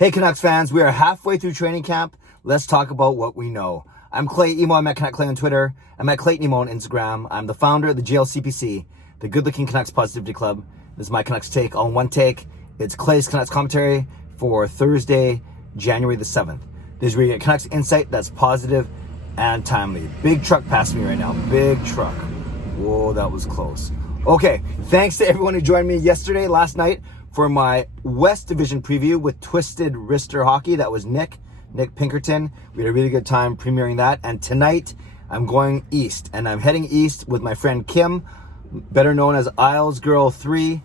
Hey Canucks fans, we are halfway through training camp. Let's talk about what we know. I'm Clay Emo. I'm at Canuck Clay on Twitter. I'm at Clayton Emo on Instagram. I'm the founder of the GLCPC, the Good Looking Canucks Positivity Club. This is my Canucks take on one take. It's Clay's Canucks commentary for Thursday, January the 7th. This is where you get Canucks insight that's positive and timely. Big truck passing me right now. Big truck. Whoa, that was close. Okay, thanks to everyone who joined me last night, for my West Division preview with Twisted Wrister Hockey. That was Nick Pinkerton. We had a really good time premiering that. And tonight, I'm going east. And I'm heading east with my friend Kim, better known as Isles Girl 3,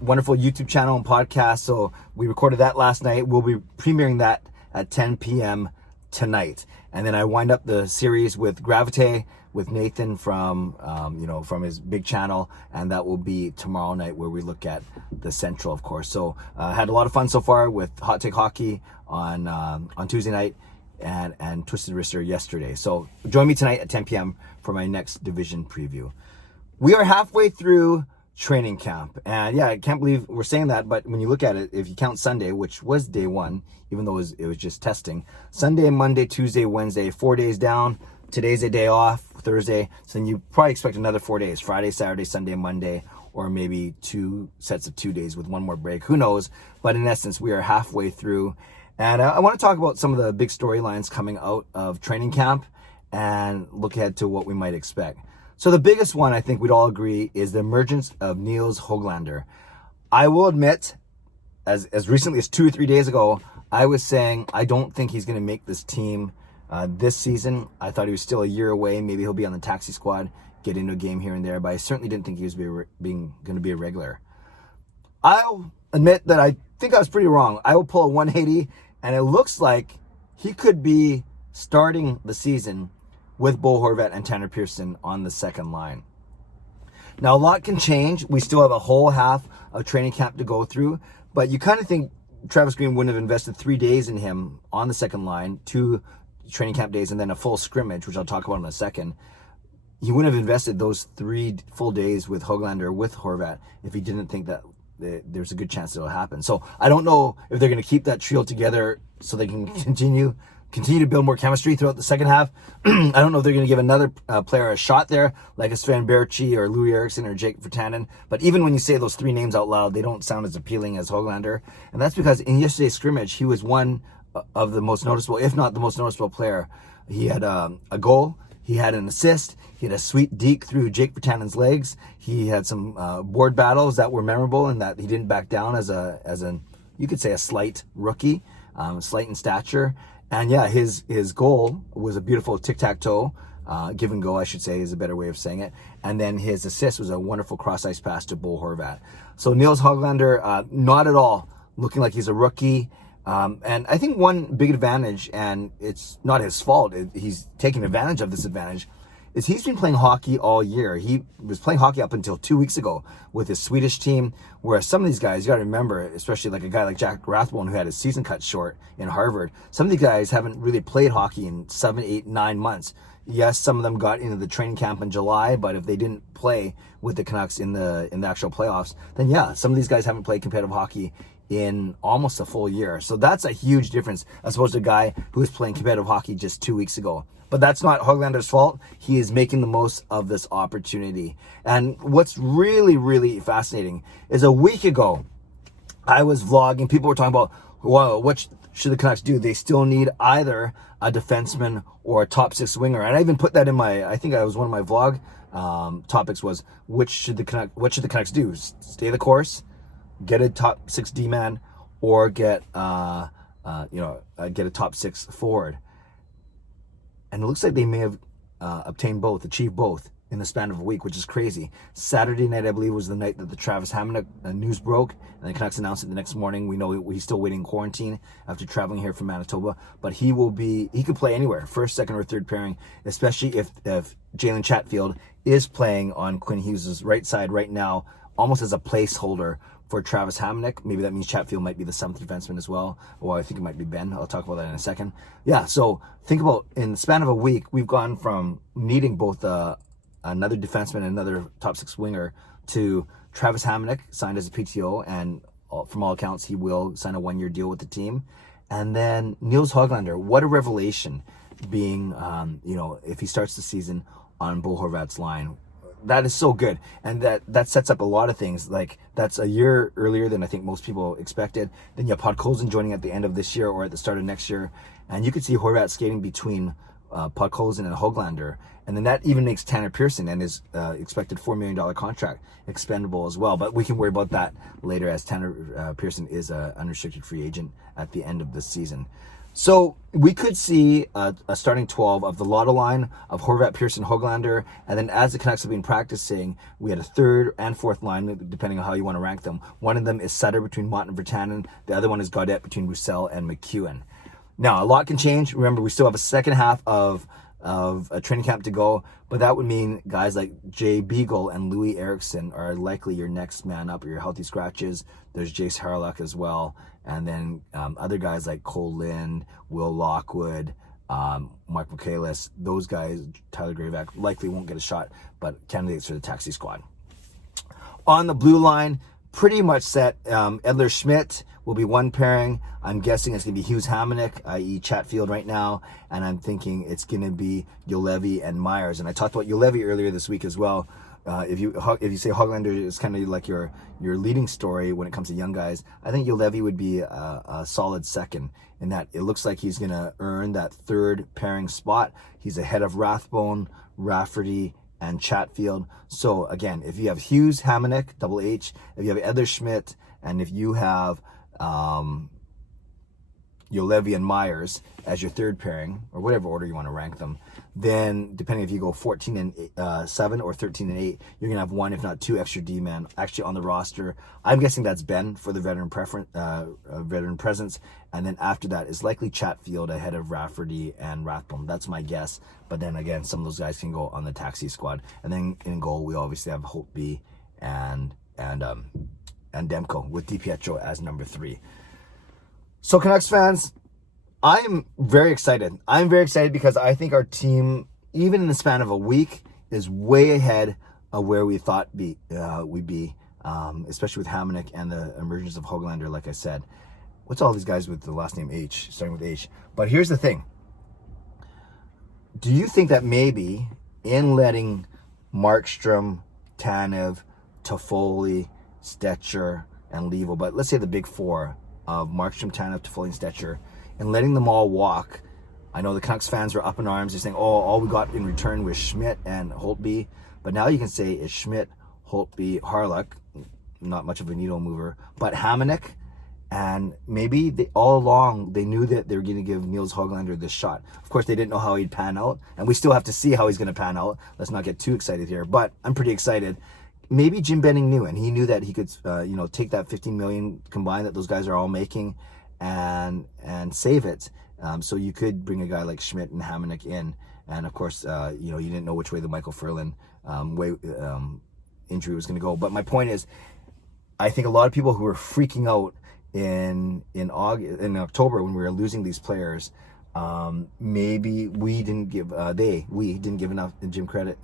wonderful YouTube channel and podcast. So we recorded that last night. We'll be premiering that at 10 p.m. tonight. And then I wind up the series with Gravite with Nathan from his big channel, and that will be tomorrow night where we look at the Central, of course. So had a lot of fun so far with Hot Take Hockey on Tuesday night and Twisted Wrister yesterday. So join me tonight at 10 p.m. for my next division preview. We are halfway through training camp, and yeah, I can't believe we're saying that, but when you look at it, if you count Sunday, which was day one, even though it was just testing, Sunday, Monday, Tuesday, Wednesday, 4 days down. Today's a day off, Thursday, so then you probably expect another 4 days, Friday, Saturday, Sunday, Monday, or maybe 2 sets of 2 days with one more break. Who knows? But in essence, we are halfway through. And I want to talk about some of the big storylines coming out of training camp and look ahead to what we might expect. So the biggest one, I think we'd all agree, is the emergence of Nils Hoglander. I will admit, as recently as 2 or 3 days ago, I was saying I don't think he's going to make this team this season. I thought he was still a year away. Maybe he'll be on the taxi squad, get into a game here and there, but I certainly didn't think he was going to be a regular. I'll admit that I think I was pretty wrong. I will pull a 180, and it looks like he could be starting the season with Bo Horvat and Tanner Pearson on the second line. Now, a lot can change. We still have a whole half of training camp to go through, but you kind of think Travis Green wouldn't have invested 3 days in him on the second line, 2 training camp days, and then a full scrimmage, which I'll talk about in a second. He wouldn't have invested those 3 full days with Hoglander, with Horvat, if he didn't think that there's a good chance it'll happen. So I don't know if they're going to keep that trio together so they can continue to build more chemistry throughout the second half. I don't know if they're going to give another player a shot there, like a Sven Berchi or Louis Eriksson or Jake Virtanen. But even when you say those 3 names out loud, they don't sound as appealing as Hoglander. And that's because in yesterday's scrimmage, he was one of the most noticeable, if not the most noticeable player. He had a goal, he had an assist, he had a sweet deke through Jake Virtanen's legs, he had some board battles that were memorable and that he didn't back down as you could say a slight rookie, slight in stature. And yeah, his goal was a beautiful tic-tac-toe, give and go, I should say, is a better way of saying it. And then his assist was a wonderful cross-ice pass to Bo Horvat. So Nils Hoglander, not at all looking like he's a rookie. And I think one big advantage, and it's not his fault, he's taking advantage of this advantage, is he's been playing hockey all year. He was playing hockey up until 2 weeks ago with his Swedish team, whereas some of these guys, you got to remember, especially like a guy like Jack Rathbone, who had his season cut short in Harvard, some of these guys haven't really played hockey in 7, 8, 9 months. Yes, some of them got into the training camp in July, but if they didn't play with the Canucks in the actual playoffs, then yeah, some of these guys haven't played competitive hockey in almost a full year. So that's a huge difference as opposed to a guy who was playing competitive hockey just 2 weeks ago. But that's not Hoglander's fault. He is making the most of this opportunity. And what's really, really fascinating is a week ago, I was vlogging. People were talking about, well, what should the Canucks do? They still need either a defenseman or a top 6 winger. And I even put that in I think I was one of my vlog topics was, what should the Canucks do? Stay the course, get a top 6 D-man, or get a top 6 forward. And it looks like they may have achieved both in the span of a week, which is crazy. Saturday night, I believe, was the night that the Travis Hamonic news broke, and the Canucks announced it the next morning. We know he's still waiting in quarantine after traveling here from Manitoba, but he could play anywhere, first, second, or third pairing, especially if Jalen Chatfield is playing on Quinn Hughes' right side right now, almost as a placeholder for Travis Hamonic. Maybe that means Chatfield might be the 7th defenseman as well. Well, I think it might be Ben. I'll talk about that in a second. Yeah, so think about, in the span of a week, we've gone from needing both another defenseman and another top 6 winger to Travis Hamonic signed as a PTO and from all accounts, he will sign a 1-year deal with the team. And then Nils Hoglander, what a revelation being, if he starts the season on Bo Horvat's line. That is so good. And that sets up a lot of things. Like, that's a year earlier than I think most people expected. Then you have Podkolzin joining at the end of this year or at the start of next year. And you could see Horvat skating between Podkolzin and Hoglander. And then that even makes Tanner Pearson and his expected $4 million contract expendable as well. But we can worry about that later, as Tanner Pearson is an unrestricted free agent at the end of the season. So we could see a starting 12 of the Lotto line of Horvat, Pearson, Hoglander, and then as the Canucks have been practicing, we had a third and fourth line, depending on how you want to rank them. One of them is Sutter between Mott and Virtanen. The other one is Gaudette between Roussel and McEwen. Now, a lot can change. Remember, we still have a second half of a training camp to go, but that would mean guys like Jay Beagle and Louis Eriksson are likely your next man up, or your healthy scratches. There's Jace Harlock as well. And then other guys like Cole Lind, Will Lockwood, Mark Michaelis, those guys, Tyler Gravac, likely won't get a shot, but candidates for the taxi squad. On the blue line, pretty much set. Edler Schmidt will be one pairing. I'm guessing it's going to be Hughes Hamonic, i.e. Chatfield right now. And I'm thinking it's going to be Juolevi and Myers. And I talked about Juolevi earlier this week as well. If you say Hoglander is kind of like your leading story when it comes to young guys, I think Juolevi would be a solid second, in that it looks like he's going to earn that third pairing spot. He's ahead of Rathbone, Rafferty, and Chatfield. So again, if you have Hughes, Hamonic, double H, if you have Edler Schmidt, and if you have Juolevi and Myers as your third pairing, or whatever order you want to rank them, then depending if you go 14 and 7 or 13 and 8, you're gonna have one, if not two, extra D-men actually on the roster. I'm guessing that's Ben for the veteran presence, and then after that is likely Chatfield ahead of Rafferty and Rathbone. That's my guess. But then again, some of those guys can go on the taxi squad. And then in goal, we obviously have Holtby and Demko, with DiPietro as number 3. So Canucks fans, I'm very excited. I'm very excited because I think our team, even in the span of a week, is way ahead of where we thought we'd be, especially with Hamonic and the emergence of Hoglander, like I said. What's all these guys with the last name H, starting with H? But here's the thing. Do you think that maybe in letting Markstrom, Tanev, Toffoli, Stetcher, and Levo, but let's say the big four of Markstrom, Tanev, Toffoli, and Stetcher, and letting them all walk, I know the Canucks fans were up in arms. They're saying, oh, all we got in return was Schmidt and Holtby. But now you can say it's Schmidt, Holtby, Harlock, not much of a needle mover, but Hamonic. And maybe all along they knew that they were going to give Nils Hoglander this shot. Of course, they didn't know how he'd pan out, and we still have to see how he's going to pan out. Let's not get too excited here, but I'm pretty excited. Maybe Jim Benning knew, and he knew that he could, take that $15 million combined that those guys are all making, and save it. So you could bring a guy like Schmidt and Hamonic in, and of course, you didn't know which way the Michael Furlan injury was going to go. But my point is, I think a lot of people who were freaking out in October when we were losing these players, maybe we didn't give enough Jim credit.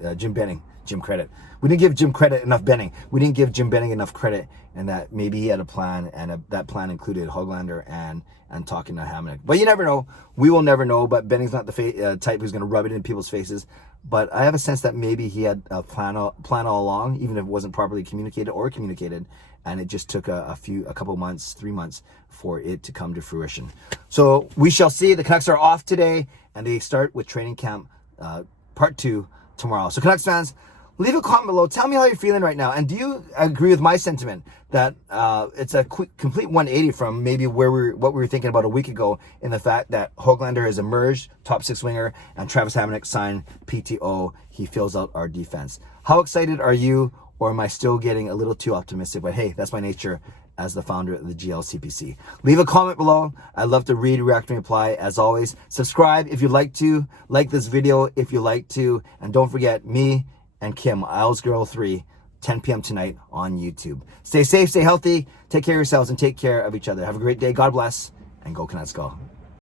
We didn't give Jim credit enough Benning. We didn't give Jim Benning enough credit, and that maybe he had a plan, and that plan included Hoglander and talking to Hamonic. But you never know. We will never know. But Benning's not the type who's going to rub it in people's faces. But I have a sense that maybe he had a plan all along, even if it wasn't properly communicated, and it just took a couple months, 3 months, for it to come to fruition. So we shall see. The Canucks are off today, and they start with training camp part 2 tomorrow. So Canucks fans, leave a comment below. Tell me how you're feeling right now, and do you agree with my sentiment that it's a complete 180 from maybe what we were thinking about a week ago, in the fact that Hoglander has emerged, top 6 winger, and Travis Hamonic signed PTO. He fills out our defense. How excited are you? Or am I still getting a little too optimistic? But hey, that's my nature as the founder of the GLCPC. Leave a comment below. I'd love to read, react, and reply. As always, subscribe if you'd like to. Like this video if you like to. And don't forget, me and Kim, IslesGirl3, 10 p.m. tonight on YouTube. Stay safe, stay healthy, take care of yourselves, and take care of each other. Have a great day. God bless, and go Canucks go.